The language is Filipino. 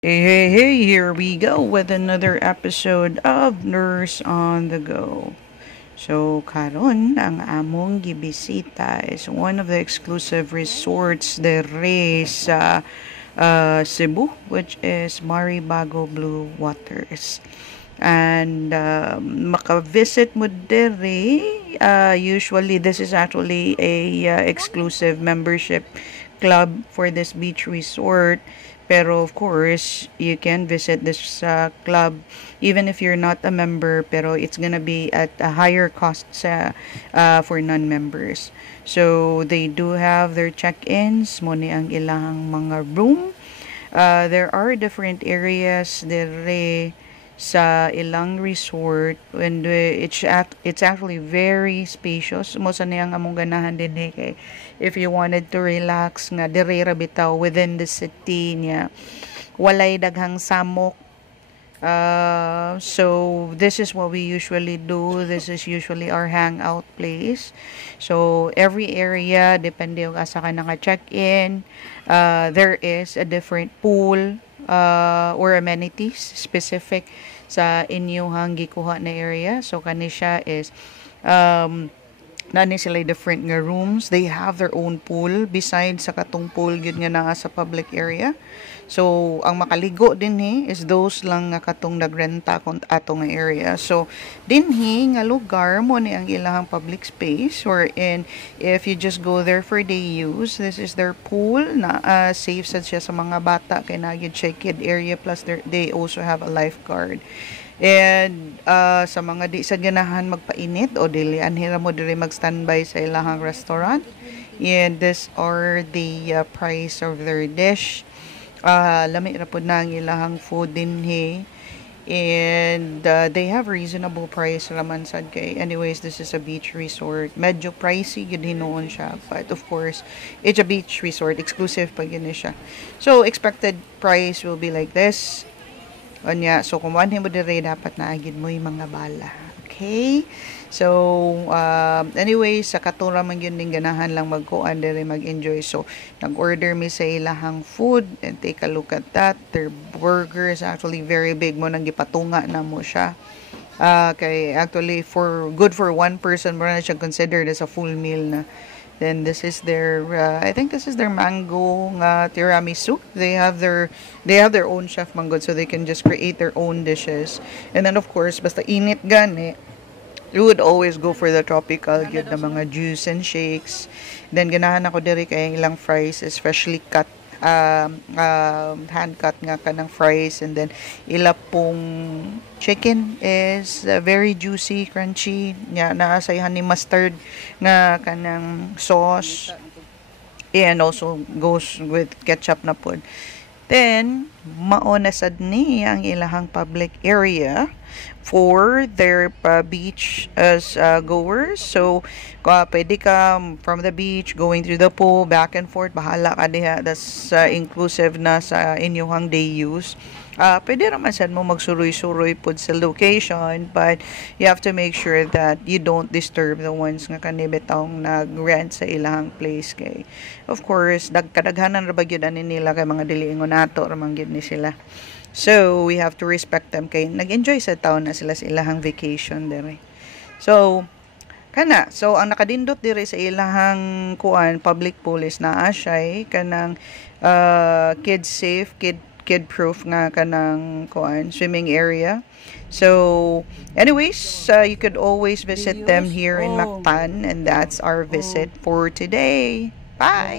Hey, here we go with another episode of Nurse on the Go. So, karon ang among gibisita is one of the exclusive resorts dere sa Cebu, which is Maribago Blue Waters. And maka-visit mo dere, usually this is actually a exclusive membership club for this beach resort. Pero of course, you can visit this club even if you're not a member, pero it's gonna be at a higher cost for non-members. So they do have their check-ins, mo ni ang ilang mga room. There are different areas there sa ilang resort, and it's actually very spacious mo sa niyang among ganahan din kay if you wanted to relax nga dire ra bitaw within the city niya, walay daghang samok. So this is what we usually do. This is usually our hangout place. So every area, depende kung asa ka naka-check-in, there is a different pool or amenities specific sa inyong gikuha na area. So kani siya is nani sila different nga rooms. They have their own pool besides sa katong pool gyud nga naa sa public area. So ang makaligo dinhi is those lang nga katong nagrenta kung ato nga area. So dinhi nga lugar mo ni ang ilang public space, or in if you just go there for day use, this is their pool na safe sad siya sa mga bata kay na gyud siya kid area, plus they also have a lifeguard. And sa mga di sa ganahan magpainit o dili anhira mo diri mag-standby sa ilahang restaurant. And these are the price of their dish. Lami ra pud na ang ilahang food dinhi. And they have reasonable price raman sad kay. Anyways, this is a beach resort. Medyo pricey gyud hinuon siya, but of course, it's a beach resort, exclusive pa gyud siya. So expected price will be like this. Onya, so kung mo dire dapat naagid mo yung mga bala. Okay? So, anyway, sa katura man yun din ganahan lang magkuan dire mag-enjoy. So, nag-order mi sa ilahang food and take a look at that. Their burger is actually very big mo nang gipatunga na mo siya. Kay actually good for one person mo na siya considered as a full meal na. Then this is their I think this is their mango tiramisu. They have their own chef mango, so they can just create their own dishes. And then of course, basta init gani, you would always go for the tropical gyud na mga juice and shakes. Then ganahan ako diri kay ilang fries is freshly cut, hand cut nga kanang fries, and then ila pong chicken is very juicy, crunchy nya naasayhan ni mustard nga kanang sauce, and also goes with ketchup na pod. Then mao na sad ni ang ilahang public area for their beach as goers. So pwede ka from the beach going through the pool back and forth, bahala ka diha. That's inclusive na sa inyong day use. Pwede naman sad mo magsuroy-suroy pod sa location, but you have to make sure that you don't disturb the ones nga kanibitong nag-rent sa ilang place kay. Of course, kadaghanan ra ba gyud ani nila kay mga diliingon nato ra man gyud ni sila. So, we have to respect them kay nag-enjoy sa taon na sila sa ilahang vacation dire. So, kana. So, ang nakadindot dire sa ilahang public pool is naa siya kanang kid safe, kid proof nga kanang swimming area. So, anyways, you could always visit them here in Mactan, and that's our visit for today. Bye!